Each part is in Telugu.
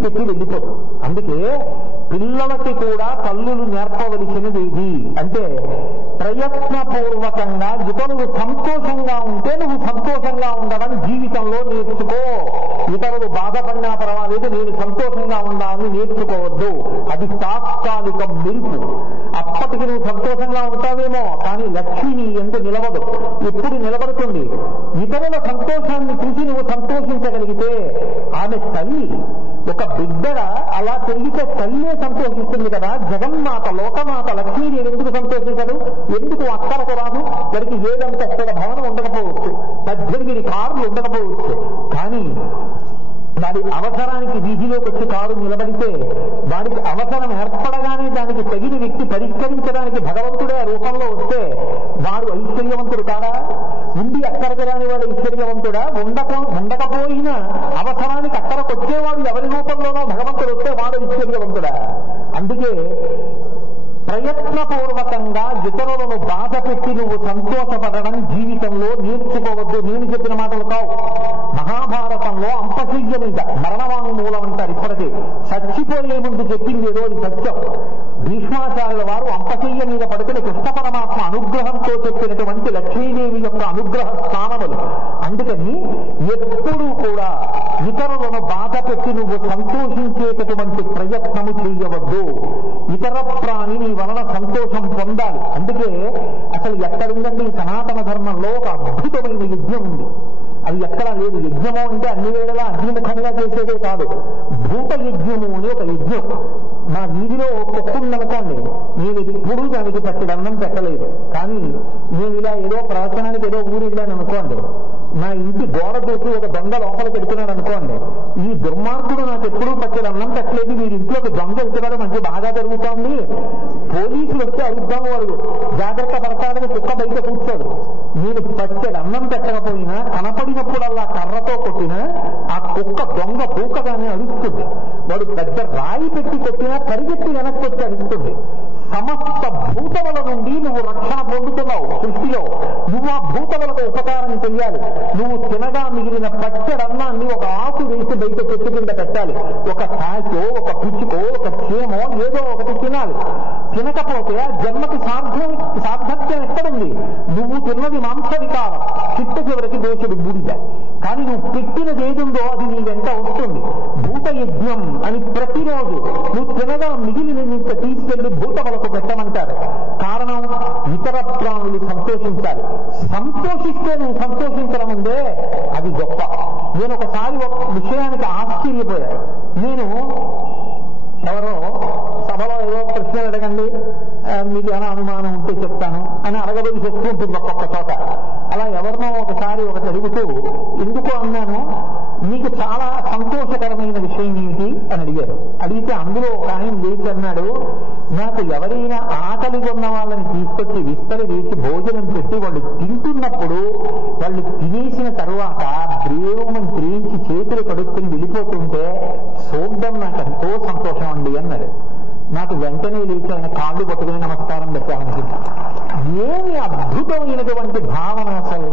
విడిచిపెట్టి వెళ్ళిపోతుంది అందుకే పిల్లలకి కూడా తల్లులు నేర్పవలసినది ఇది. అంటే ప్రయత్నపూర్వకంగా ఇతరులు సంతోషంగా ఉంటే నువ్వు సంతోషంగా ఉండడం జీవితంలో నేర్చుకో. ఇతరులు బాధపడినా పర్వాలేదు నేను సంతోషంగా ఉండాలని నేర్చుకోవద్దు. అది తాత్కాలిక మెరుపు. అప్పటికి నువ్వు సంతోషంగా ఉంటావేమో కానీ లక్ష్మిని ఎందు నిలవదు. ఎప్పుడు నిలబడుతుంది? ఇతరుల సంతోషాన్ని చూసి నువ్వు సంతోషించగలిగితే ఆమె తల్లి ఒక బిడ్డ అలా పెరిగితే తల్లే సంతోషిస్తుంది కదా. జగన్మాత లోకమాత లక్ష్మీదేవి ఎందుకు సంతోషించదు ఎందుకు అక్కడకు రాదు? వారికి ఏడంతస్తుల భవనం ఉండకపోవచ్చు. పద్దెనిమిది కార్లు ఉండకపోవచ్చు. కానీ వాడి అవసరానికి వీధిలోకి వచ్చి కారు నిలబడితే వాడికి అవసరం ఏర్పడగానే దానికి తగిన వ్యక్తి పరిష్కరించడానికి భగవంతుడే రూపంలో వస్తే వాడు ఐశ్వర్యవంతుడు కాడా? ఉండి అక్కడికి రాని వాడు ఐశ్వర్యవంతుడా ఉండక ఉండకపోయినా అవసరానికి అక్కడికి వచ్చేవాడు ఎవరి రూపంలోనో భగవంతుడు వస్తే వాడు ఐశ్వర్యవంతుడా అందుకే ప్రయత్నపూర్వకంగా ఇతరులను బాధ పెట్టి నువ్వు సంతోషపడడం జీవితంలో నేర్చుకోవద్దు. నేను చెప్పిన మాటలు కావు. మహాభారతంలో అంపశయ్య మీద మరణవాంగ్మూలం అంటారు ఇప్పటికే. చచ్చిపోయే ముందు చెప్పింది ఏదో అది సత్యం. భీష్మాచార్యుల వారు అంపశయ్య మీద పడుకుని కృష్ణ పరమాత్మ అనుగ్రహంతో చెప్పినటువంటి లక్ష్మీదేవి యొక్క అనుగ్రహ స్థానములు. అందుకని ఎప్పుడూ కూడా ఇతరులను బాధ పెట్టి నువ్వు సంతోషించేటటువంటి ప్రయత్నము చేయవద్దు. ఇతర ప్రాణి నీ వలన సంతోషం పొందాలి. అందుకే అసలు ఎక్కడుందండి ఈ సనాతన ధర్మంలో ఒక అద్భుతమైన యజ్ఞం ఉంది. అది ఎక్కడా లేదు. యజ్ఞము అంటే అన్ని వేళలా అగ్నిముఖంగా చేసేదే కాదు. భూత యజ్ఞము అని ఒక యజ్ఞం. మా వీధిలో కుక్క ఉందనుకోండి నేను ఎప్పుడూ దానికి పచ్చడన్నం పెట్టలేదు. కానీ నేను ఇలా ఏదో ప్రవచనానికి ఏదో ఊరు వెళ్ళాను అనుకోండి నా ఇంటి గోడ దూకి ఒక దొంగ లోపలికి పెడుతున్నాడు అనుకోండి ఈ దుర్మార్గుడు నాకు ఎప్పుడూ పచ్చడి అన్నం పెట్టలేదు మీరు ఒక దొంగ వెళ్తున్నాడు మంచి బాగా జరుగుతోంది. పోలీసులు వస్తే అడుగుతాం వాళ్ళు. జాగ్రత్త పడతాడని కుక్క బయట కూర్చోడు నేను పచ్చడి అన్నం పెట్టకపోయినా కనపడినప్పుడల్లా కర్రతో కొట్టినా ఆ కుక్క దొంగ పూకగానే అరుస్తుంది. వాడు పెద్ద రాయి పెట్టి కొట్టినా పరిగెత్తి వెనక్కి వచ్చి అడుగుతుంది సమస్త భూతముల నుండి నువ్వు రక్షణ పొందుతున్నావు సృష్టిలో. నువ్వు ఆ భూతములకు ఉపకారం చెయ్యాలి. నువ్వు తినగా మిగిలిన పచ్చడన్నాన్ని ఒక ఆకు వేసి బయట చెట్టు కింద పెట్టాలి. ఒక కాయకో ఒక పిచ్చుకో ఒక చీమో ఏదో ఒకటి తినాలి. తినకపోతే జన్మకి సాధ్యం సార్థక్యం ఎక్కడుంది? నువ్వు తిన్నది మాంస వికారం చిట్ట చివరికి దేశుడు బూడిద. కానీ నువ్వు పెట్టినది ఏదుందో అది నీ వెంట వస్తుంది. భూత యజ్ఞం అని ప్రతిరోజు నువ్వు తినగా మిగిలిన ఇంత తీసుకెళ్ళి భూతములకు పెట్టమంటారు. కారణం ఇతర ప్రాణులు సంతోషించాలి. సంతోషిస్తే నువ్వు సంతోషించడం ఉందే అది గొప్ప. నేను ఒకసారి ఒక విషయానికి ఆశ్చర్యపోయాను. నేను ఎవరో ప్రశ్నలు అడగండి మీకు ఏమైనా అనుమానం ఉంటే చెప్తాను. అని అడగవలసి వస్తుంటుంది ఒక్కొక్క చోట. అలా ఎవరినో ఒకసారి ఒకటి అడుగుతూ ఎందుకు అన్నాను? మీకు చాలా సంతోషకరమైన విషయం ఏమిటి? అని అడిగారు. అడిగితే అందులో ఒక ఆయన లేచి అన్నాడు నాకు ఎవరైనా ఆకలి ఉన్న వాళ్ళని తీసుకొచ్చి విస్తరి వేసి భోజనం పెట్టి వాళ్ళు తింటున్నప్పుడు వాళ్ళు తినేసిన తరువాత దేవుమని గ్రహించి చేతులు కడుక్కుని వెళ్ళిపోతుంటే చూడడం నాకు ఎంతో సంతోషం అండి అన్నాడు నాకు వెంటనే లేచి ఆయన కాళ్ళు పట్టుకుని నమస్కారం పెట్టామనుకుంటా ఏమి అద్భుతమైనటువంటి భావన అసలు.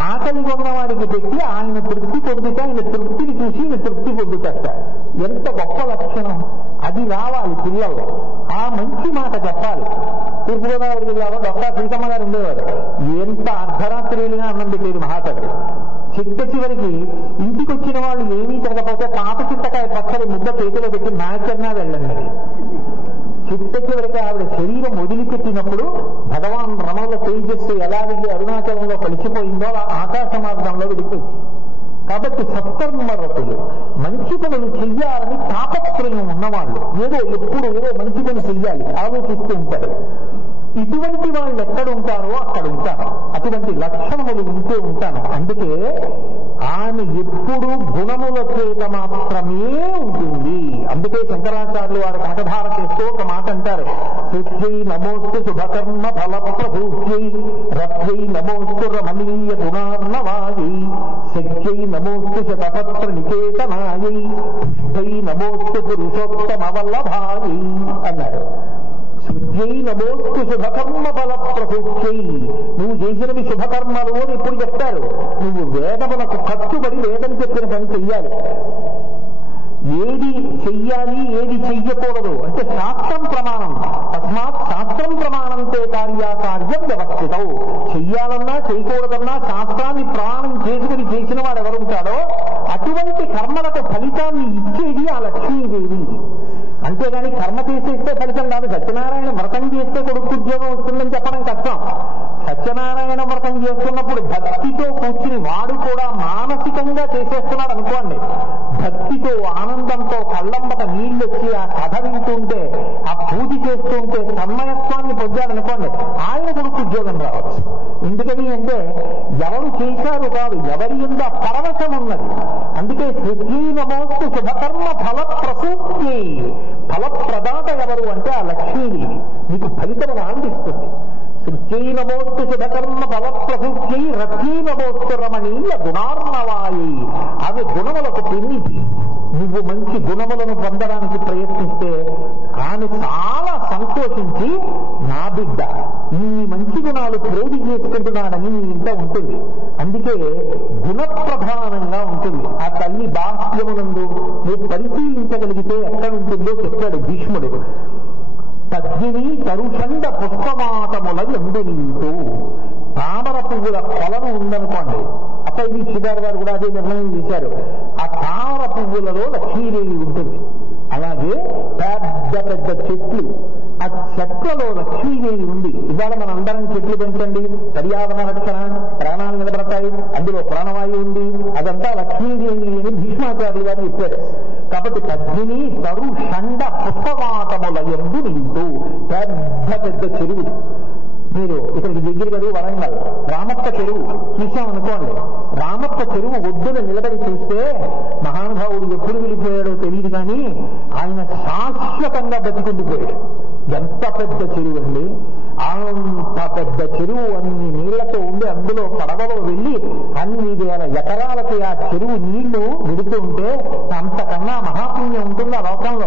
ఆకలి ఉన్న వాడికి పెట్టి ఆయన తృప్తి పొందుతా ఆయన తృప్తిని చూసి ఈయన తృప్తి పొందుతట ఎంత గొప్ప లక్షణం. అది రావాలి పిల్లల్లో ఆ మంచి మాట చెప్పాలి. తూర్పుగోదావరి జిల్లాలో డాక్టర్ సీతమ్మ గారు ఉండేవారు. ఎంత అర్ధరాత్రి వెళ్ళినా అన్నం పెట్టేది మహాకవి. చిట్ట చివరికి ఇంటికి వచ్చిన వాళ్ళు ఏమీ తిరగకపోతే పాత చిట్టకాయ పచ్చడి ముద్ద చేతిలో పెట్టి నాచన్నా వెళ్ళండి. చిట్ట చివరికి ఆవిడ శరీరం వదిలిపెట్టినప్పుడు భగవాన్ రమల తేజస్సు ఎలా వెళ్ళి అరుణాచలంలో కలిసిపోయిందో ఆకాశ మార్గంలో వెళ్ళిపోయింది కాబట్టి సత్కర్మరతులు మంచి పనులు చెయ్యాలని తాపత్రయం ఉన్నవాళ్ళు. ఏదో ఎప్పుడు ఏదో మంచి పని చెయ్యాలి. ఆలోచిస్తూ ఉంటారు. ఇటువంటి వాళ్ళు ఎక్కడ ఉంటారో అక్కడ ఉంటారు. అటువంటి లక్షణములు ఉంటే ఉంటాను అందుకే ఆమె ఎప్పుడు గుణముల చేత మాత్రమే ఉంటుంది. అందుకే శంకరాచార్యులు వారు కనకధార చేస్తూ ఒక మాట అంటారు. శుద్ధై నమోస్తు శుభకర్మ ఫల ప్రభూత్యై రథ్యై నమోస్తు రమణీయ గుణార్ణవాయై శక్త్యై నమోస్తు శతపత్ర నికేతనాయై నమోస్తు పురుషోత్తమ వల్లభాయై అన్నారు. శుద్ధ్యై నమోస్తు శుభకర్మ బల ప్రసూక్తై నువ్వు చేసినవి శుభకర్మలు అని ఎప్పుడు చెప్తారు. నువ్వు వేదములకు కట్టుబడి వేదం చెప్పిన పని చెయ్యాలి. ఏది చెయ్యాలి ఏది చెయ్యకూడదు అంటే శాస్త్రం ప్రమాణం. తస్మాత్ శాస్త్రం ప్రమాణంతే కార్యాకార్యం వ్యవస్థితం. చెయ్యాలన్నా చేయకూడదు శాస్త్రాన్ని ప్రమాణం చేసుకుని చేసిన వాడు ఎవరుంటాడో అటువంటి కర్మలకు ఫలితాన్ని ఇచ్చేది ఆ లక్ష్మీదేవి అంతేగాని కర్మ చేసేస్తే ఫలితం కాదు. సత్యనారాయణ వ్రతం చేస్తే కొడుకు ఉద్యోగం వస్తుందని చెప్పడం కష్టం. సత్యనారాయణ వ్రతం చేస్తున్నప్పుడు భక్తితో కూర్చుని వాడు కూడా మానసికంగా చేసేస్తున్నాడు అనుకోండి. భక్తితో ఆనందంతో కళ్ళంబట నీళ్ళు వచ్చి ఆ కథ వింటుంటే ఆ పూజ చేస్తుంటే తన్మయత్వాన్ని పొందాడనుకోండి ఆయన కొడుకు ఉద్యోగం రావచ్చు ఎందుకని అంటే ఎవరు చేశారు కాదు ఎవరి ఎందు పరవశం ఉన్నది. అందుకే నమోస్తు శుభకర్మ ఫల ప్రసూక్తి ఫలప్రదాత ఎవరు అంటే ఆ లక్ష్మీదేవి నీకు ఫలితమును ఆనందిస్తుంది శృత్యైనమోస్తు శుభకర్మ ఫల ప్రసూక్తి రమణీయ గుణార్ణవాయి. ఆమె గుణములకు పెన్నిది నువ్వు మంచి గుణములను పొందడానికి ప్రయత్నిస్తే ఆమె చాలా సంతోషించి నా బిడ్డ ఇన్ని మంచి గుణాలు ప్రేమి చేసుకుంటున్నాడని నీ ఇంట ఉంటుంది. అందుకే గుణప్రధానంగా ఉంటుంది. ఆ తల్లి బాహ్యమునందు నువ్వు పరిశీలించగలిగితే ఎక్కడ ఉంటుందో చెప్పాడు భీష్ముడు. పద్మిని తరుషండ పుష్పమాతముల ఎందు నీతో తామర పువ్వుల కొలను ఉందనుకోండి. అప్పటి దీక్షితారు గారు కూడా అదే నిర్ణయం చేశారు. ఆ తామర పువ్వులలో లక్ష్మీదేవి ఉంటుంది. అలాగే పెద్ద పెద్ద చెట్లు. ఆ చెట్లలో లక్ష్మీదేవి ఉంది. ఇవాళ మన అందరం చెట్లు పెంచండి. పర్యావరణ రక్షణ ప్రాణాలు నిలబడతాయి. అందులో ప్రాణవాయు ఉంది. అదంతా లక్ష్మీదేవి అని భీష్మాచార్యులు గారు చెప్పారు. కాబట్టి పద్మిని తరు షండ పుష్పవాటముల పెద్ద చెరువు. మీరు ఇక్కడికి దగ్గర కదా వరంగల్. రామప్ప చెరువు. చూసామనుకోండి రామప్ప చెరువు ఒడ్డున నిలబడి చూస్తే మహానుభావుడు ఎప్పుడు వెళ్ళిపోయాడో తెలియదు కానీ ఆయన శాశ్వతంగా బతికుండిపోయాడు. ఎంత పెద్ద చెరువు అండి? అంత పెద్ద చెరువు అన్ని నీళ్ళతో ఉండి అందులో పడవలో వెళ్ళి అన్ని వేల ఎకరాలకి ఆ చెరువు నీళ్ళు విడుతుంటే అంతకన్నా మహాపుణ్యం ఉంటుంది ఆ లోకంలో?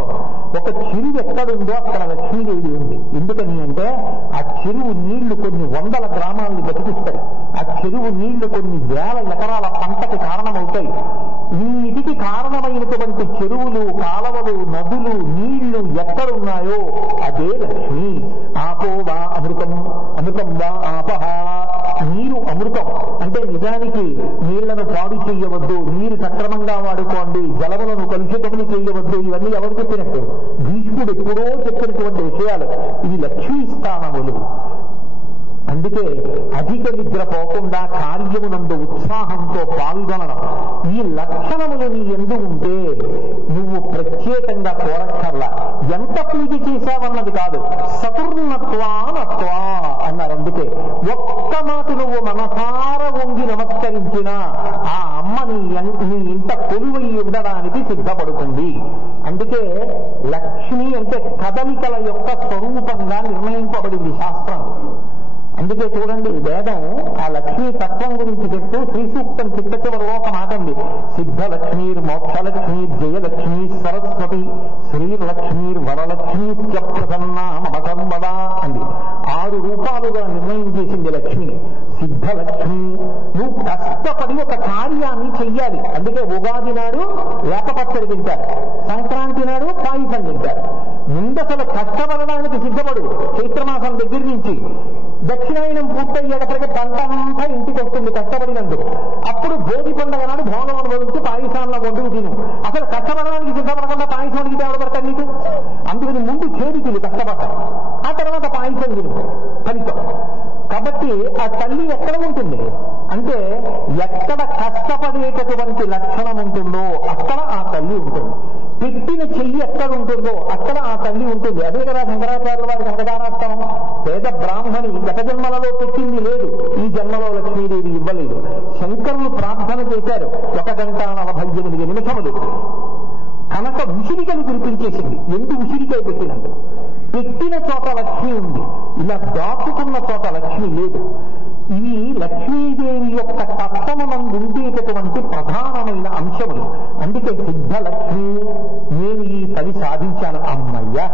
ఒక చెరువు ఎక్కడుందో అక్కడ లక్ష్మీదేవి ఉంది. ఎందుకని అంటే ఆ చెరువు నీళ్ళు కొన్ని వందల గ్రామాలను బతికిస్తాయి. ఆ చెరువు నీళ్ళు కొన్ని వేల ఎకరాల పంటకి కారణమవుతాయి. వీటికి కారణమైనటువంటి చెరువులు కాలవలు నదులు నీళ్ళు ఎక్కడున్నాయో అదే లక్ష్మి. ఆపో వా అమృతం అమృతం వా ఆపహ. నీరు అమృతం. అంటే నిజానికి నీళ్ళను పాడు చేయవద్దు నీరు సక్రమంగా వాడుకోండి జలములను కలుషితములు చేయవద్దు ఇవన్నీ ఎవరు చెప్పినట్టు? భీష్ముడు ఎప్పుడో చెప్పినటువంటి విషయాలు. ఇవి లక్ష్మీ స్థానములు. అందుకే అధిక నిద్ర పోకుండా కార్యమునందు ఉత్సాహంతో పాల్గొనడం. ఈ లక్షణములు నీ ఎందు ఉంటే నువ్వు ప్రత్యేకంగా కోరక్కర్లా. ఎంత పూజ చేశావన్నది కాదు సతుర్ణత్వానత్వా అన్నారు. అందుకే ఒక్క మాట నువ్వు మనసార వంగి నమస్కరించినా ఆ అమ్మ నీ నీ ఇంత కొలువై ఉండడానికి సిద్ధపడుతుంది. అందుకే లక్ష్మి అంటే కదలికల యొక్క స్వరూపంగా నిర్ణయింపబడింది శాస్త్రం. అందుకే చూడండి వేదం ఆ లక్ష్మీ తత్వం గురించి చెప్తూ శ్రీ సూక్తం చిట్ట చివరిలో ఒక మాట ఉంది సిద్ధలక్ష్మీర్ మోక్షలక్ష్మీర్ జయలక్ష్మీ సరస్వతి శ్రీలక్ష్మీర్ వరలక్ష్మీ ప్రసన్నామసంవద అంది. ఆరు రూపాలుగా నిర్ణయం చేసింది లక్ష్మి. సిద్ధలక్ష్మి నువ్వు కష్టపడి ఒక కార్యాన్ని చెయ్యాలి. అందుకే ఉగాది నాడు వేప పచ్చడి తింటారు. సంక్రాంతి నాడు పాయసం తింటారు. ముందసలు కష్టపడడానికి సిద్ధపడు. చైత్రమాసం దగ్గర నుంచి దక్షిణాయనం పూర్తయ్యేటప్పటికి పంట అంతా ఇంటికి వస్తుంది కష్టపడినందుకు. అప్పుడు భోగి పండుగ నాడు భోగం అనుభవించి పాయసాల్లో వండుకు తిను. అసలు కష్టపడడానికి సిద్ధపడకుండా పాయసం అడిగితే ఎవరు పడతాడు నీకు అందుకని ముందు చేదు తిని కష్టపడతాం ఆ తర్వాత పాయసం తిను. ఫలితం. కాబట్టి ఆ తల్లి ఎక్కడ ఉంటుంది? అంటే ఎక్కడ కష్టపడేటటువంటి లక్షణం ఉంటుందో అక్కడ ఆ తల్లి ఉంటుంది. పెట్టిన చెయ్యి ఎక్కడ ఉంటుందో అక్కడ ఆ తల్లి ఉంటుంది. అదే కదా శంకరాచార్యుల వారి కనకదానాస్తవం పేద బ్రాహ్మణి గత జన్మలలో పెట్టింది లేదు. ఈ జన్మలో లక్ష్మీదేవి ఇవ్వలేదు. శంకరులు ప్రార్థన చేశారు. ఒక గంట నలభై ఎనిమిది నిమిషములు. కనుక ఉసిరికలు కురిపించేసింది. ఎందు ఉసిరికై పెట్టినందు పెట్టిన చోట లక్ష్మి ఉంది. ఇలా దాచుకున్న చోట లక్ష్మి లేదు. ఇవి లక్ష్మీదేవి యొక్క తత్వమునందు ఉండేటటువంటి ప్రధానమైన అంశములు. అందుకే సిద్ధ లక్ష్మి నేను ఈ పని సాధించాను. అమ్మయ్య!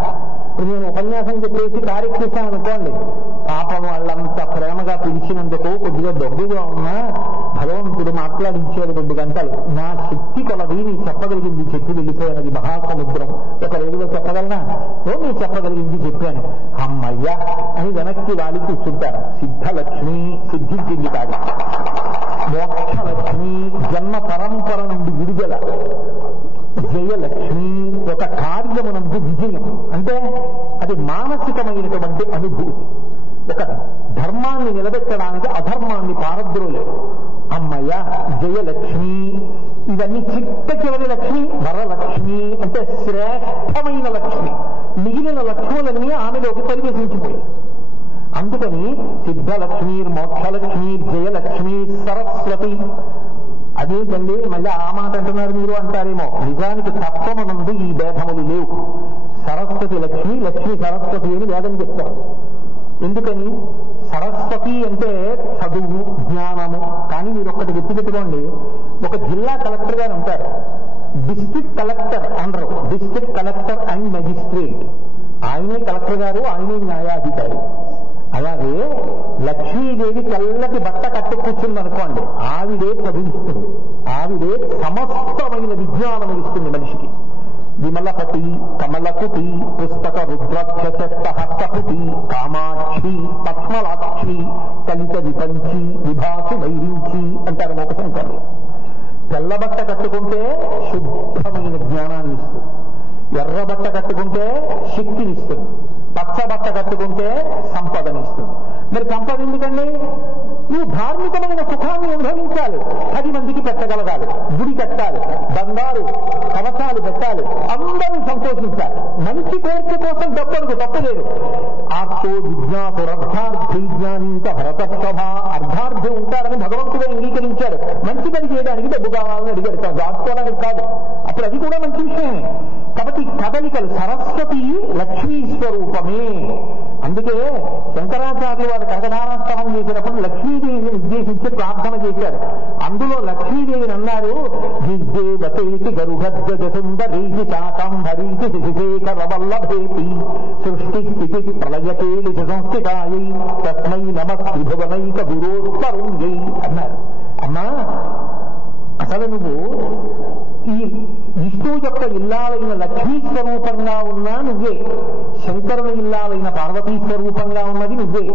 ఇప్పుడు నేను ఉపన్యాసం చెప్పేసి కారెక్కేశాను అనుకోండి. పాపం వాళ్ళంత ప్రేమగా పిలిచినందుకు కొద్దిగా దగ్గుగా ఉన్నా భగవంతుడు మాట్లాడించాడు రెండు గంటలు. నా శక్తి కొలది నీ చెప్పగలిగింది చెప్పి వెళ్ళిపోయినది మహాసముద్రం. ఒక రోజులో చెప్పగలనా? ఓ నీ చెప్పగలిగింది చెప్పాను. అమ్మయ్యా అని వెనక్కి వాలి కూర్చుంటారు. సిద్ధలక్ష్మి సిద్ధించింది కాదు. మోక్షలక్ష్మి జన్మ పరంపర నుండి విడుదల. జయలక్ష్మి ఒక కార్యమునందు విజయం. అంటే అది మానసికమైనటువంటి అనుభూతి. ఒక ధర్మాన్ని నిలబెట్టడానికి అధర్మాన్ని పారద్రోలేదు అమ్మయ్య జయలక్ష్మి ఇవన్నీ చిట్ట చివరి లక్ష్మి వరలక్ష్మి అంటే శ్రేష్టమైన లక్ష్మి. మిగిలిన లక్ష్ములన్నీ ఆమెలోకి పరివేశించిపోయాయి అందుకని సిద్ధలక్ష్మి మోక్షలక్ష్మి జయలక్ష్మి సరస్వతి. అదేంటండి? మళ్ళీ ఆ మాట అంటున్నారు మీరు అంటారేమో. నిజానికి తత్వమనందు ఈ భేదములు లేవు. సరస్వతి లక్ష్మి లక్ష్మి సరస్వతి అని వేదం చెప్తారు. ఎందుకని? సరస్వతి అంటే చదువు జ్ఞానము. కానీ మీరు ఒక్కటి గుర్తుపెట్టుకోండి ఒక జిల్లా కలెక్టర్ గారు ఉంటారు. డిస్ట్రిక్ట్ కలెక్టర్ అనరు డిస్ట్రిక్ట్ కలెక్టర్ అండ్ మెజిస్ట్రేట్ ఆయనే కలెక్టర్ గారు ఆయనే న్యాయాధికారి. అలాగే లక్ష్మీదేవి తెల్లటి బట్ట కట్టు కూర్చుందనుకోండి ఆవిడే చదివిస్తుంది ఆవిడే సమస్తమైన విజ్ఞానం ఇస్తుంది మనిషికి. విమలపతి కమలకుటి పుస్తక రుద్రాక్ష హస్తపుటి కామాక్షి పద్మలాక్షి కలిత విపంచి విభాసు వైరించి అంటారు మోకశంకర్లు తెల్లబట్ట కట్టుకుంటే శుద్ధమైన జ్ఞానాన్ని ఇస్తుంది. ఎర్రబట్ట కట్టుకుంటే శక్తినిస్తుంది పచ్చ బట్ట కట్టుకుంటే సంపదనిస్తుంది మరి సంపద ఎందుకండి? నువ్వు ధార్మికమైన సుఖాన్ని అనుభవించాలి. పది మందికి పెట్టగలగాలి. గుడి కట్టాలి. బంగారు కవచాలు పెట్టాలి. అందరూ సంతోషించాలి. మంచి కోరిక కోసం డబ్బులకు తప్పలేదు ఆర్తో విజ్ఞాసు అర్థార్థి జ్ఞానీత భరతసభ అర్ధార్థి ఉంటారని భగవంతుడే అంగీకరించాడు. మంచి పని చేయడానికి డబ్బు కావాలని అడిగాడు. దాచుకోవడానికి కాదు. అప్పుడు అది కూడా మంచి విషయమే. కాబట్టి కదలికలు సరస్వతి లక్ష్మీ స్వరూపమే. అందుకే శంకరాచార్యులు వారు కనకధారాస్తవం చేసినప్పుడు లక్ష్మీదేవిని ఉద్దేశించి ప్రార్థన చేశారు. అందులో లక్ష్మీదేవిని అన్నారు దిగ్దేవతేతి గరుగద్గజ సుందరీతి శాకంభరీతి శిశిశేఖర వల్లభేతి సృష్టి స్థితి ప్రళయకేలి సంస్థితాయై తస్మై నమస్తి భువనైక గురోత్తరుణ్యై అన్నారు. అమ్మా అసలు నువ్వు ఈ విష్ణువు యొక్క ఇల్లాలైన లక్ష్మీ స్వరూపంగా ఉన్నా నువ్వే. శంకరుని ఇల్లాలైన పార్వతీ స్వరూపంగా ఉన్నది నువ్వే.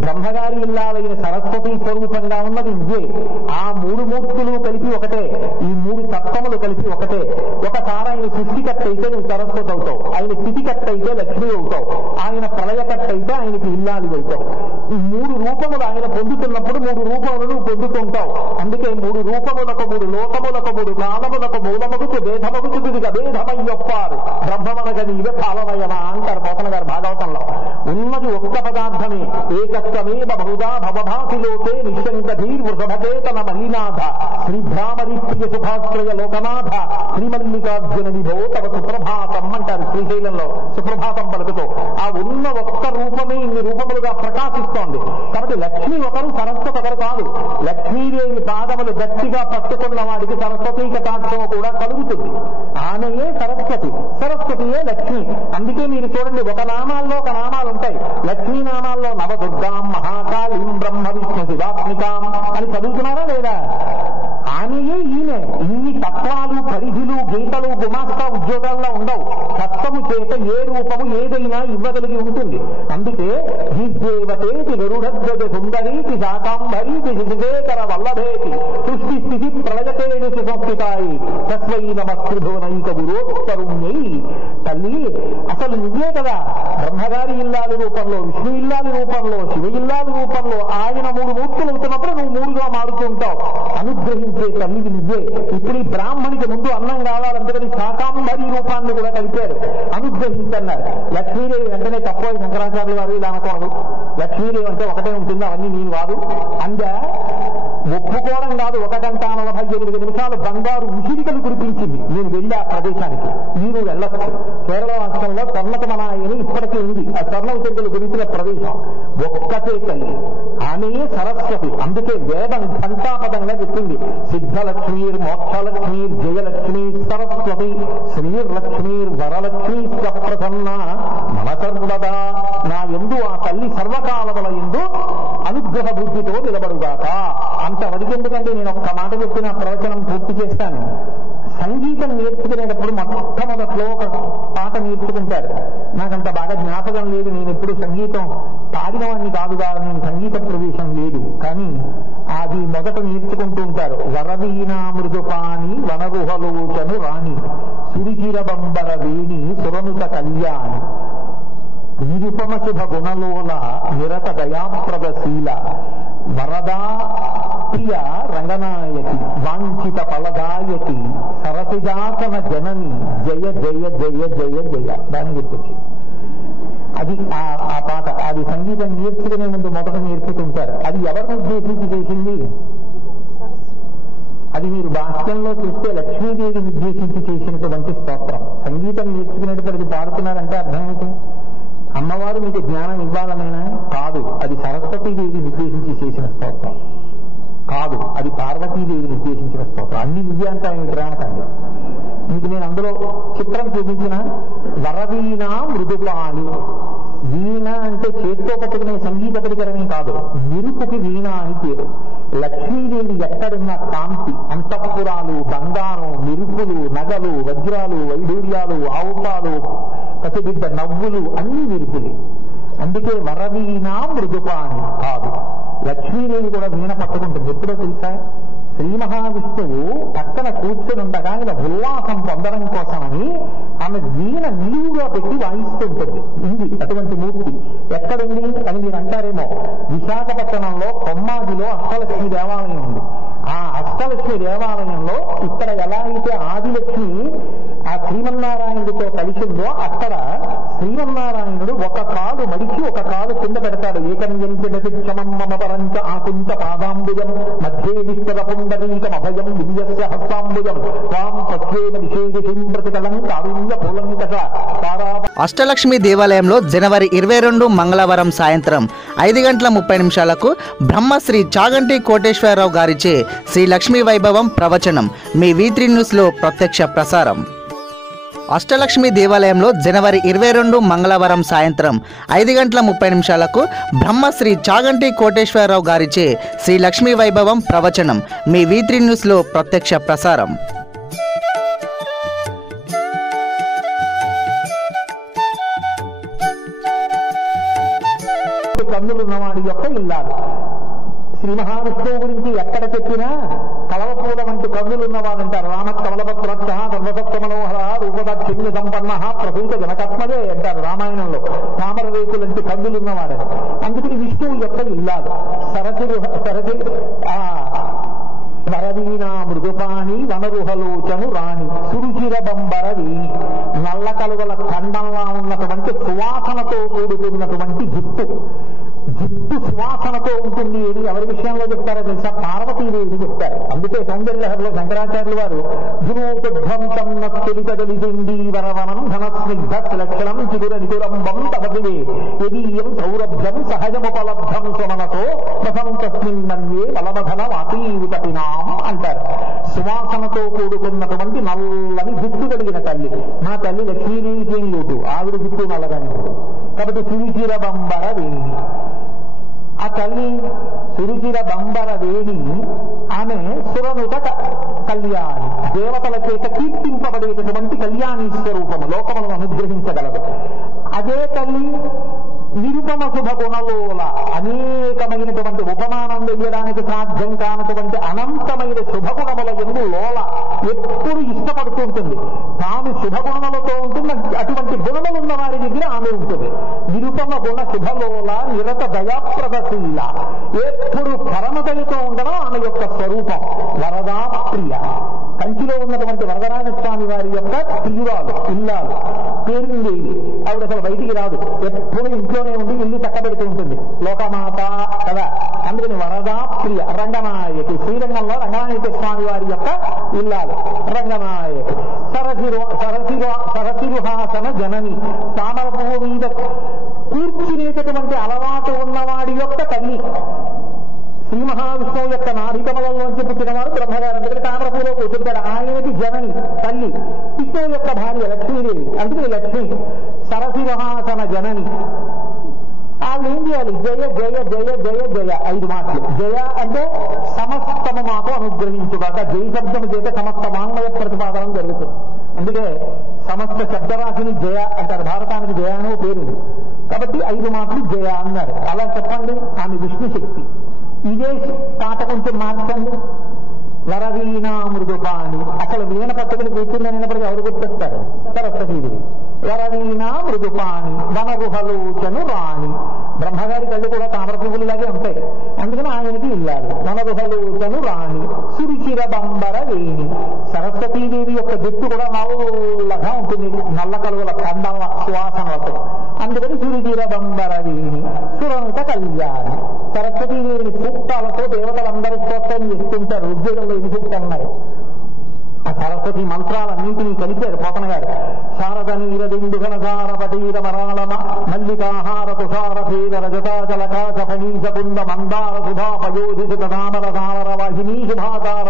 బ్రహ్మగారి ఇల్లాలైన సరస్వతి స్వరూపంగా ఉన్నది నువ్వే. ఆ మూడు మూర్తులు కలిపి ఒకటే. ఈ మూడు తత్వములు కలిపి ఒకటే. ఆయన సృష్టికర్త అయితే నువ్వు సరస్వతి అవుతావు. ఆయన స్థితికర్త అయితే లక్ష్మి అవుతావు. ఆయన ప్రళయకర్త అయితే ఆయనకి ఇల్లాలు అవుతావు ఈ మూడు రూపములు ఆయన పొందుతున్నప్పుడు మూడు రూపములు నువ్వు పొందుతుంటావు. అందుకే మూడు రూపములకు మూడు లోకములకు మూడు కాలములకు మూలమగుతు భేదమగుతు దిగ భేదమయ్యొప్పారు. బ్రహ్మమనగ నీవే పాలమయమా అంటారు పోతన గారు భాగవతంలో. ఉన్నది ఒక్క పదార్థమే. ఏకత్వమే బహుదా భవభాసిలోకే నిశ్శంకధీర్ వృషభకేతన మలీనాథ శ్రీభ్రామరి సుభాశ్రయ లోకనాథ. శ్రీమల్లికార్జున విభో సుప్రభాతం అంటారు శ్రీశైలంలో. సుప్రభాతం పలుకుతో. ఆ ఉన్న ఒక్క రూపమే ఇన్ని రూపములుగా ప్రకాశిస్తోంది. కాబట్టి లక్ష్మి ఒకరు సరస్వతి ఒకరు కాదు. లక్ష్మీదేవి పాదములు గట్టిగా పట్టుకున్న వాడికి సరస్వతీ కటాక్షం కూడా కలుగుతుంది. ఆమెయే సరస్వతి. సరస్వతియే లక్ష్మి. అందుకే మీరు చూడండి ఒక నామాల్లో ఒక నామాలు ఉంటాయి లక్ష్మీ నామాల్లో నవదుర్గాం మహాకాళీం బ్రహ్మ విష్ణు శివాత్మికాం అని చదువుతున్నారా లేదా? పరిధులు గీతలు గుమాస్తా ఉద్యోగాల్లో ఉండవు తత్వము ఏ రూపము ఏదైనా ఇవ్వగలిగి ఉంటుంది. అందుకే దిగ్దేవతేతి గరుడధ్వజ సుందరీతి శాకాంబరీతి శిశిశేఖర వల్లభేతి సృష్టి స్థితి ప్రళయతేని సుసంస్థితాయి తస్వై నమస్కృభువనైక గురోత్తరుణ్యై తల్లి అసలు నువ్వే కదా. బ్రహ్మగారి ఇల్లాలి రూపంలో విష్ణు ఇల్లాలి రూపంలో శివ ఇల్లాలి రూపంలో ఆయన మూడు మూర్తులు అవుతున్నప్పుడు నువ్వు మూడుగా మారుతూ ఉంటావు. అనుగ్రహించే తల్లివి నువ్వే. ఇప్పుడు ఈ బ్రాహ్మణికి ముందు అన్నం కావాలంటే శాకాంబరి రూపాన్ని కూడా కలిపారు. అనుగ్రహించన్నారు లక్ష్మీదేవి వెంటనే తక్కువ శంకరాచార్యులు వారు ఇలా అనకూడదు లక్ష్మీదేవి అంటే ఒకటే ఉంటుంది అవన్నీ నేను కాదు. అంద ఒప్పుకోవడం కాదు ఒక ఎనిమిది నిమిషాలు బంగారు ఉసిరికలు కురిపించింది. నేను వెళ్ళి ఆ ప్రదేశానికి. మీరు వెళ్ళచ్చు. కేరళ రాష్ట్రంలో స్వర్ణకమలాయి అని ఇప్పటికీ ఉంది. ఆ స్వర్ణ ఉసిరికలు గురించిన ప్రదేశం ఒక్కటే తల్లి. ఆమెయే సరస్వతి. అందుకే వేదం ఘంటాపదంగా చెప్పింది. సిద్ధలక్ష్మీర్ మోక్షలక్ష్మీర్ జయలక్ష్మి సరస్వతి శ్రీర్లక్ష్మీర్ వరలక్ష్మి సప్రసన్న మనసర్వదా. నా ఎందు ఆ తల్లి సర్వకాలముల ఎందు అనుగ్రహ బుద్ధితో నిలబడుగాక. అంత వదికెందుకంటే నేను ఒక్క మాట చెప్పిన ప్రవచనం పూర్తి చేస్తాను. సంగీతం నేర్చుకునేటప్పుడు మొట్టమొదట్లో ఒక పాట నేర్చుకుంటారు. నాకంత బాగా జ్ఞాపకం లేదు నేను ఎప్పుడు సంగీతం పాడినవాడిని కాదుగా నేను సంగీత ప్రవేశం లేదు. కానీ అది మొదట నేర్చుకుంటూ ఉంటారు. వరవీణా మృదుపాణి వనగుహలోచను రాణి సురిచిర బంబర వేణి సురనుత కళ్యాణి. నిరుపమ శుభ గుణలోల నిరత దయాప్రదశీల వరదా ప్రియ రంగనాయకి వాంఛిత ఫలదాయకి సరసిజాసన జనని జయ జయ జయ జయ జయ. దాని గుర్తొచ్చింది. అది ఆ పాట. అది సంగీతం నేర్చుకునే ముందు మొదట నేర్పుతుంటారు అది ఎవరిని ఉద్దేశించి చేసింది? అది మీరు భాష్యంలో చూస్తే లక్ష్మీదేవిని ఉద్దేశించి చేసినటువంటి స్తోత్రం. సంగీతం నేర్చుకునేటప్పుడు అది పాడుతున్నారంటే అర్థం ఏంటి అమ్మవారు మీకు జ్ఞానం ఇవ్వాలనేనా కాదు అది సరస్వతీదేవి నిర్దేశించి చేసిన స్తోత్రం. కాదు అది పార్వతీదేవి నిర్దేశించిన స్తోత్రం. అన్ని నువ్వే అంటే ఆయన మీకు నేను అందులో చిత్రం చూపించిన వరవీణ మృదుపాణి. వీణ అంటే చేత్తో పట్టుకునే సంగీత పరికరమే కాదు నిరుపుకి వీణ అని పేరు. లక్ష్మీదేవి ఎక్కడున్న కాంతి? అంతఃపురాలు బంగారం మెరుపులు నగలు వజ్రాలు వైడూర్యాలు ఆవుపాలు ప్రతిబిడ్డ నవ్వులు అన్ని మెరుపులే అందుకే వరవీణ మృదుపాణి కాదు. లక్ష్మీదేవి కూడా వీణ పట్టుకుంటుంది. ఎప్పుడో తెలుసా? శ్రీ మహావిష్ణువు పక్కన కూర్చొనుండగా ఆయన ఉల్లాసం పొందడం కోసమని ఆమె వీణ నిలువుగా పెట్టి వాయిస్తుంటుంది. ఉంది అటువంటి మూర్తి. ఎక్కడుంది అని మీరు అంటారేమో. విశాఖపట్నంలో కొమ్మాదిలో అష్టలక్ష్మి దేవాలయం ఉంది. ఆ అష్టలక్ష్మి దేవాలయంలో ఇక్కడ ఎలా అయితే ఆదిలక్ష్మి ఆ శ్రీమన్నారాయణుడితో కలిసిందో అక్కడ శ్రీమన్నారాయణుడు ఒక కాలు మడిచి ఒక కాలు కింద పెడతాడు. ఏకనియంచమం మమ పరంచ ఆకుంత పాదాంబుజం మధ్యే విస్తర పుండరీకం అభయం విన్యస్య హస్తాంబుజం. తాం పశ్యేమ విశేషం ప్రతికలం కారుణ్య పూలంకష అష్టలక్ష్మి దేవాలయంలో జనవరి ఇరవై రెండు మంగళవారం సాయంత్రం ఐదు గంటల ముప్పై నిమిషాలకు బ్రహ్మశ్రీ చాగంటి కోటేశ్వరరావు గారిచే శ్రీ లక్ష్మీ వైభవం ప్రవచనం. మీ వీత్రి న్యూస్లో ప్రత్యక్ష ప్రసారం. అష్టలక్ష్మి దేవాలయంలో జనవరి ఇరవై రెండు మంగళవారం సాయంత్రం ఐదు గంటల ముప్పై నిమిషాలకు బ్రహ్మశ్రీ చాగంటి కోటేశ్వరరావు గారిచే శ్రీ లక్ష్మీ వైభవం ప్రవచనం. మీ వీత్రి న్యూస్లో ప్రత్యక్ష ప్రసారం. కన్నులున్నవాడి యొక్క ఇల్లాలు. శ్రీ మహావిష్ణువు గురించి ఎక్కడ చెప్పినా కలవపూల వంటి కన్నులున్నవాడంటారు రామ కమలపత్రక్ష సర్వసత్వ మనోహర రూపదాక్షిణ్య సంపన్న ప్రసూత జనకత్మదే అంటారు రామాయణంలో. తామర రేకులంటి కన్నులున్నవాడని అందుకని విష్ణువు యొక్క ఇల్లాలు. సరసి సరసి ఆ వరవీణ మృదుపాణి వనరుహలోచను రాణి సురుచిర బంబర వేణి నల్ల కలువల ఖండంలా ఉన్నటువంటి సువాసనతో కూడుకున్నటువంటి జిత్తు. జిత్తు సువాసనతో ఉంటుంది అని ఎవరి విషయంలో చెప్తారో తెలుసా? పార్వతీదేవిని చెప్తారు. అందుకే సౌందర్యలహరిలో శంకరాచార్యులు వారు ధృవోపధ్వంతం నత్తులికదలిదిండి వరవనం ఘనస్నిగ్ధ శ్లక్షణం చిగుర నికురంబం తపదివే యదీయం సౌరభ్యం సహజముపలబ్ధం సుమనతో వసంతస్మిన్ మన్యే బలమధన వాతీవితపినాం అంటారు. సువాసనతో కూడుకున్నటువంటి నల్లని జుట్టు కలిగిన తల్లి. నా తల్లి లక్ష్మీదేవికి ఏం లోటు ఆవిడ జుట్టు నల్లగానే కాబట్టి సురుచిర వేణి. ఆ తల్లి సిరిగిర బంబర వేణి ఆమె సురనుత క- కళ్యాణి. దేవతల చేత కీర్తింపబడేటటువంటి కళ్యాణి స్వరూపము లోకములను అనుగ్రహించగలదు. అదే తల్లి నిరుపమకు భగుణలోల అనేకమైనటువంటి ఉపమానం వేయడానికి సాధ్యం కానటువంటి అనంతమైన శుభగుణముల ఎందు లోల ఎప్పుడు ఇష్టపడుతూ ఉంటుంది. తాను శుభగుణములతో ఉంటున్న అటువంటి గుణములు ఉన్న వారి దగ్గర ఆమె ఉంటుంది. నిరుపమ గుణ శుభలోల నిరత దయాప్రదశీల ఎప్పుడు పరమదయతో ఉండడం ఆమె యొక్క స్వరూపం వరదా ప్రియ కంచిలో ఉన్నటువంటి వరదరాజ స్వామి వారి యొక్క ప్రియురాలు ఇల్లాలు పేరుండేవి. ఆవిడ అసలు బయటికి రాదు. ఎప్పుడు ఇంట్లో ఇంట్లోనే ఉండి ఇల్లు చక్కబెడుతూ ఉంటుంది. లోకమాత కదా అందుకని వరదా ప్రియ. రంగనాయకి శ్రీరంగంలో రంగనాయక స్వామి వారి యొక్క ఇల్లాలు. రంగనాయకి సరసిరు సరసిరు సరసిరుహాసన జనని తామర పువ్వు మీద కూర్చునేటటువంటి అలవాటు ఉన్నవాడి యొక్క తల్లి శ్రీ మహావిష్ణువు యొక్క నాభికమలంలోంచి పుట్టినవాడు బ్రహ్మగారు అందుకని తామరపూలో కూర్చుంటాడు ఆయనకి జనని తల్లి విష్ణువు యొక్క భార్య లక్ష్మీదేవి అందుకని లక్ష్మి సరసివహాసన జనని వాళ్ళు ఏం చేయాలి జయ జయ జయ ఐదు మాటలు జయ అంటే సమస్తము మాకు అనుగ్రహించుగాక జయ శబ్దము చేత సమస్త వాంగ్మయ ప్రతిపాదనం జరుగుతుంది. అందుకే సమస్త శబ్దరాశిని జయ అంటారు. భారతానికి జయ అనే పేరు కాబట్టి ఐదు మాటలు జయ అన్నారు. అలా చెప్పండి. ఆమె విష్ణు శక్తి. ఇదే పాట కొంచెం మార్చండి. వరవీణా మృదుపాణి. అసలు వీణ పట్టుకుని కూర్చుందనేటప్పటికీ ఎవరు గుర్తొస్తారు? సరస్వతీదేవి. వరవీణా మృదుపాణి వనరుహలోచను రాణి బ్రహ్మగారి కళ్ళు కూడా తామర పువ్వులలాగే ఉంటాయి. అందుకని ఆయనకి ఇల్లాలి. వనరుహలోచను రాణి సురిచిర బంబర వేణి సరస్వతీదేవి యొక్క జుట్టు కూడా నల్లగా ఉంటుంది. నల్ల కలువల కండం సువాసనలతో అందుకని సురుచిర బంబర వేణి సురనుత కళ్యాణి సరస్వతీదేవిని సూక్తాలతో దేవతలందరూ స్తోత్రం చేస్తుంటారు ఉద్యోగంలో ఎన్ని సూక్తాలు ఉన్నాయి ఆ సరస్వతి మంత్రాలన్నింటినీ కలిపారు పోతన గారు. శారద నీరదిండు ఘనసార పటీర మరాళమ మల్లికాహార తుషార పేద రజతాచల కాచ ఫణీష కుంద మందార సుధా పయోధిత తామర సామర వాహిని శుభాకార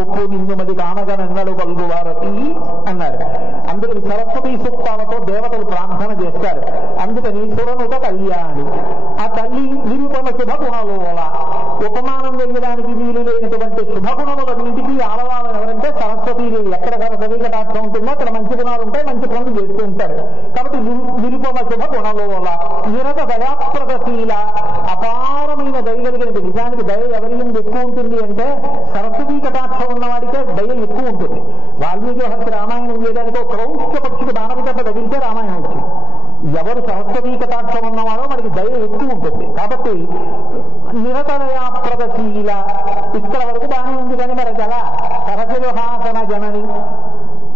ఉప్పు నిందుమది కానగనంగలు పలుగు వారతి అన్నారు. అందుకని సరస్వతి సూక్తాలతో దేవతలు ప్రార్థన చేస్తారు. అందుకని సురనుత కళ్యాణి ఆ తల్లి నిరూపణ శుభ ఉపమానం వేయడానికి వీలు లేనటువంటి శుభగుణములన్నింటికీ ఆలవాలం ఎవరంటే సరస్వతి ఇది ఎక్కడ సరస్వతి ఉంటుందో అక్కడ మంచి గుణాలు ఉంటాయి మంచి పనులు చేస్తూ ఉంటాడు కాబట్టి నిరుపమ శుభ గుణలోల నిరత దయాప్రదశీల అపారమైన దయ కలిగినది. నిజానికి దయ ఎవరి ఎందు ఎక్కువ ఉంటుంది అంటే సరస్వతీ కటాక్షం ఉన్నవాడికే దయ ఎక్కువ ఉంటుంది. వాల్మీకి మహర్షి రామాయణం చేయడానికి ఒక క్రౌష్య పక్షికి దానవికత తగిలితే రామాయణం వచ్చింది. ఎవరు సరస్వతీ కటాక్షం ఉన్నవాడో వాడికి దయ ఎక్కువ ఉంటుంది. కాబట్టి నిరతదయాప్రదశీల ఇక్కడ వరకు బాగానే ఉంది కానీ మరి జల సరసిరుహాసన జనని.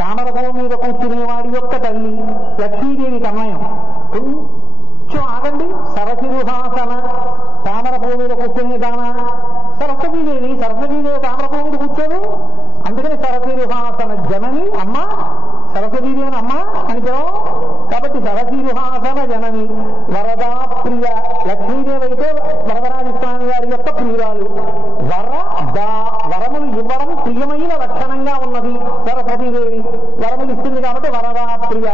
తామరభూమి మీద కూర్చునేవాడి యొక్క తల్లి లక్ష్మీదేవి కన్నయం కొంచెం ఆగండి. సరసిరుహాసన తామరభూమి మీద కూర్చునే దాన? సరస్వతీదేవి సరస్వతీదేవి తామరభూమి మీద కూర్చోదు. అందుకని సరసిరుహాసన జనని అమ్మ సరస్వతీదేవిని అమ్మ అని పిలవం కాబట్టి సరసిరుహాసన జనని వరద ప్రియ లక్ష్మీదేవి అయితే వరదరాజస్వామి వారి యొక్క ప్రియురాలు వర దా వరములు ఇవ్వడం ప్రియమైన లక్షణంగా ఉన్నది సరస్వతీదేవి వరములు ఇస్తుంది కాబట్టి వరదా ప్రియ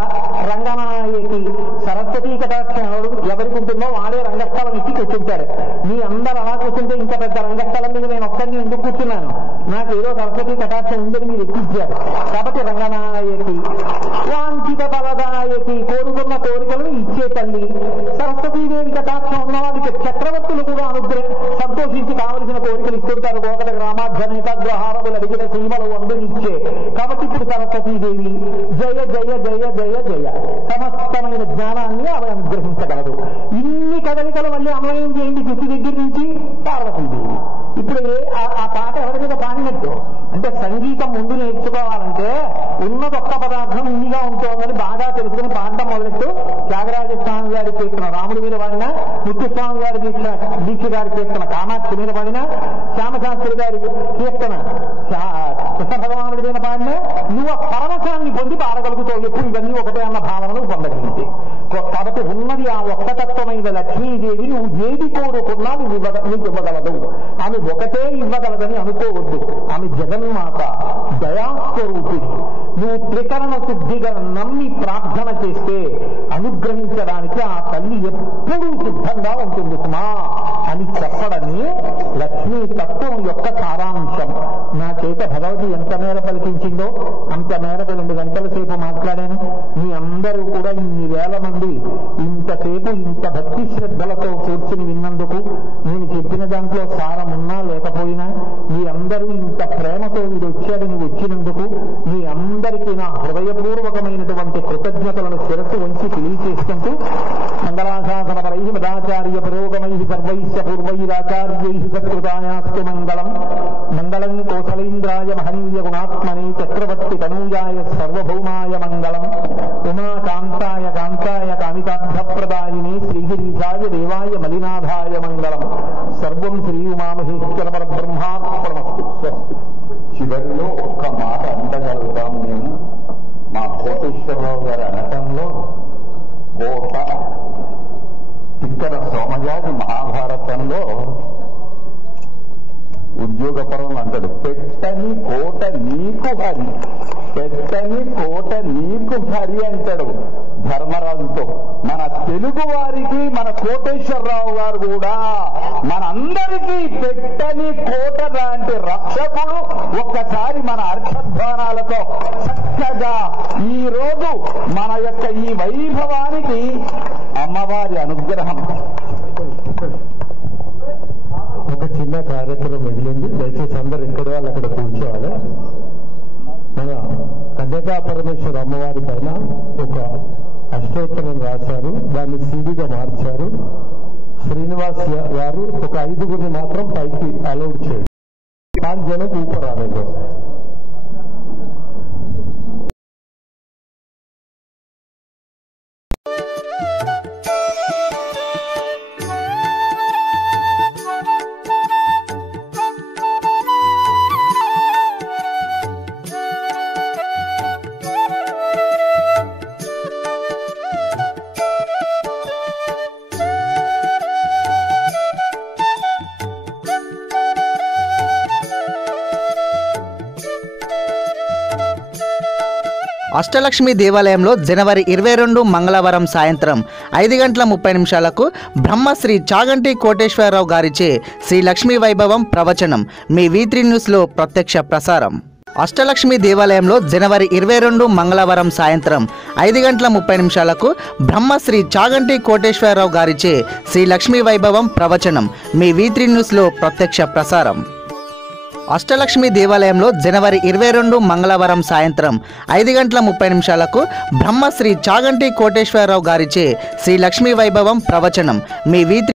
రంగనాయకి సరస్వతీ కటాక్షం ఎవరు ఎవరికి ఉంటుందో వాడే రంగస్థలం ఇచ్చి కూర్చుంటారు మీ అందరు అలా కూర్చుంటే ఇంత పెద్ద రంగస్థలం మీద నేను ఒక్కడిని ఎందుకు కూర్చున్నాను నాకు ఏదో సరస్వతీ కటాక్షం ఉందని మీరు ఎక్కించారు కాబట్టి రంగనాయకి వాంఛిత బలదాయకి కోరుకున్న కోరికలను ఇచ్చే తల్లి సరస్వతీదేవి కటాక్షం ఉన్నవాడికి చక్రవర్తులు కూడా అనుగ్రహం సంతోషించి కావలసిన కోరికలు ఇస్తుంటారు గోకట గ్రామాధ్యనేత గ్రహారములు అడిగిన సీమలు వందునిచ్చే కాబట్టి ఇప్పుడు సరస్వతీదేవి జయ జయ జయ జయ జయ సమస్తమైన జ్ఞానాన్ని ఆమె అనుగ్రహించగలదు ఇన్ని కదలికలు మళ్ళీ అన్వయం చేయండి జుట్టు దగ్గర నుంచి పార్వతీదేవి ఇప్పుడు ఏ- ఆ- ఆ పాట ఎవరి మీద పాడినట్టు అంటే సంగీతం ముందు నేర్చుకోవాలంటే ఉన్నది ఒక్క పదార్థం ఇన్నిగా ఉంటుందని బాగా తెలుసుకుని పాడడం మొదలెట్టు త్యాగరాజ స్వామి గారి కీర్తన రాముడి మీద పడిన ముత్తుస్వామి గారి దీక్ష దీక్ష గారి కీర్తన కామాక్షి మీద పడిన శ్యామశాస్త్రి గారి కీర్తన. కృష్ణ భగవానుడి మీద పాడిన నువ్వు ఆ పరవశాన్ని పొంది పాడగలుగుతావు. ఎప్పుడు ఇవన్నీ ఒకటే అన్న భావనను పొందగలిగితే. కాబట్టి ఉన్నది ఆ ఒక్కతత్వమైన లక్ష్మీదేవి నువ్వు ఏది కోరుకున్నా నువ్వు ఇవ్వగ నీకు ఇవ్వగలదు. ఆమె ఒకటే ఇవ్వగలదని అనుకోవద్దు. ఆమె జగన్మాత దయాస్వరూపిణి నువ్వు త్రికరణ శుద్ధిగా నమ్మి ప్రార్థన చేస్తే అనుగ్రహించడానికి ఆ తల్లి ఎప్పుడూ సిద్ధంగా ఉంటుంది. సుమా అని చెప్పడమే లక్ష్మీ తత్వం యొక్క సారాంశం. నా చేత భగవతి ఎంత మేర పలికించిందో అంత మేరకు రెండు గంటల సేపు మాట్లాడాను. మీ అందరూ కూడా ఇన్ని వేల మంది ఇంతసేపు ఇంత భక్తి శ్రద్ధలతో కూర్చుని విన్నందుకు నేను చెప్పిన దాంట్లో సారమున్నా లేకపోయినా అందరూ ఇంత ప్రేమతో మీరు వచ్చాడు నువ్వు వచ్చినందుకు మీ అందరికీ నా హృదయపూర్వకమైనటువంటి కృతజ్ఞతలను శిరస్సు వంచి తెలియచేసుకుంటూ మంగళాశాసన పరై మదాచార్య పురోగమై సర్వైశ్చ పూర్వైరాచార్యై సత్కృతాయాస్తు మంగళం. మంగళం కోసలేంద్రాయ మహనీయ గుణాత్మనే చక్రవర్తి తనూజాయ సర్వభౌమాయ మంగళం. ఉమాకాంతాయ కాంతాయ కామితార్థప్రదాయినే శ్రీగిరీశాయ దేవాయ మలినాథాయ మంగళం. సర్వం శ్రీ ఉమామహేశ్వర పరబ్రహ్మా చివరిలో ఒక్క మాట అంటగలుగుతాం నేను మా కోటేశ్వరరావు గారి అనటంలో కోట ఇక్కడ సోమజాతి మహాభారతంలో ఉద్యోగపరంలో అంటాడు. పెట్టని కోట నీకు హరి పెట్టని కోట నీకు హరి అంటాడు ధర్మరాజుతో. మన తెలుగు వారికి మన కోటేశ్వరరావు గారు కూడా మనందరికీ పెట్టని కోట లాంటి రక్షకుడు ఒక్కసారి మన అర్థధ్వానాలతో చక్కగా ఈ రోజు మన యొక్క ఈ వైభవానికి అమ్మవారి అనుగ్రహం. ఒక చిన్న కార్యక్రమం మిగిలింది. దయచేసి అందరు ఎక్కడ వాళ్ళు అక్కడ కూర్చోవాలి. కన్యకా పరమేశ్వర అమ్మవారి పైన ఒక అష్టోత్తరం రాశారు. దాన్ని సీడీగా మార్చారు. శ్రీనివాస్ గారు ఒక ఐదుగురిని మాత్రం పైకి అలౌడ్ చేయడం. పాంచ్ జనం ఊపరాలేదు. అష్టలక్ష్మి దేవాలయంలో జనవరి ఇరవై రెండు మంగళవారం సాయంత్రం ఐదు గంటల ముప్పై నిమిషాలకు బ్రహ్మశ్రీ చాగంటి కోటేశ్వరరావు గారిచే శ్రీ లక్ష్మీ వైభవం ప్రవచనం. మీ వీత్రి న్యూస్లో ప్రత్యక్ష ప్రసారం. అష్టలక్ష్మి దేవాలయంలో జనవరి ఇరవై రెండు మంగళవారం సాయంత్రం ఐదు గంటల ముప్పై నిమిషాలకు బ్రహ్మశ్రీ చాగంటి కోటేశ్వరరావు గారిచే శ్రీ లక్ష్మీ వైభవం ప్రవచనం. మీ వీత్రి న్యూస్లో ప్రత్యక్ష ప్రసారం. అష్టలక్ష్మి దేవాలయంలో జనవరి ఇరవై రెండు మంగళవారం సాయంత్రం ఐదు గంటల ముప్పై నిమిషాలకు బ్రహ్మశ్రీ చాగంటి కోటేశ్వరరావు గారిచే శ్రీ లక్ష్మీ వైభవం ప్రవచనం. మీ వీత్రి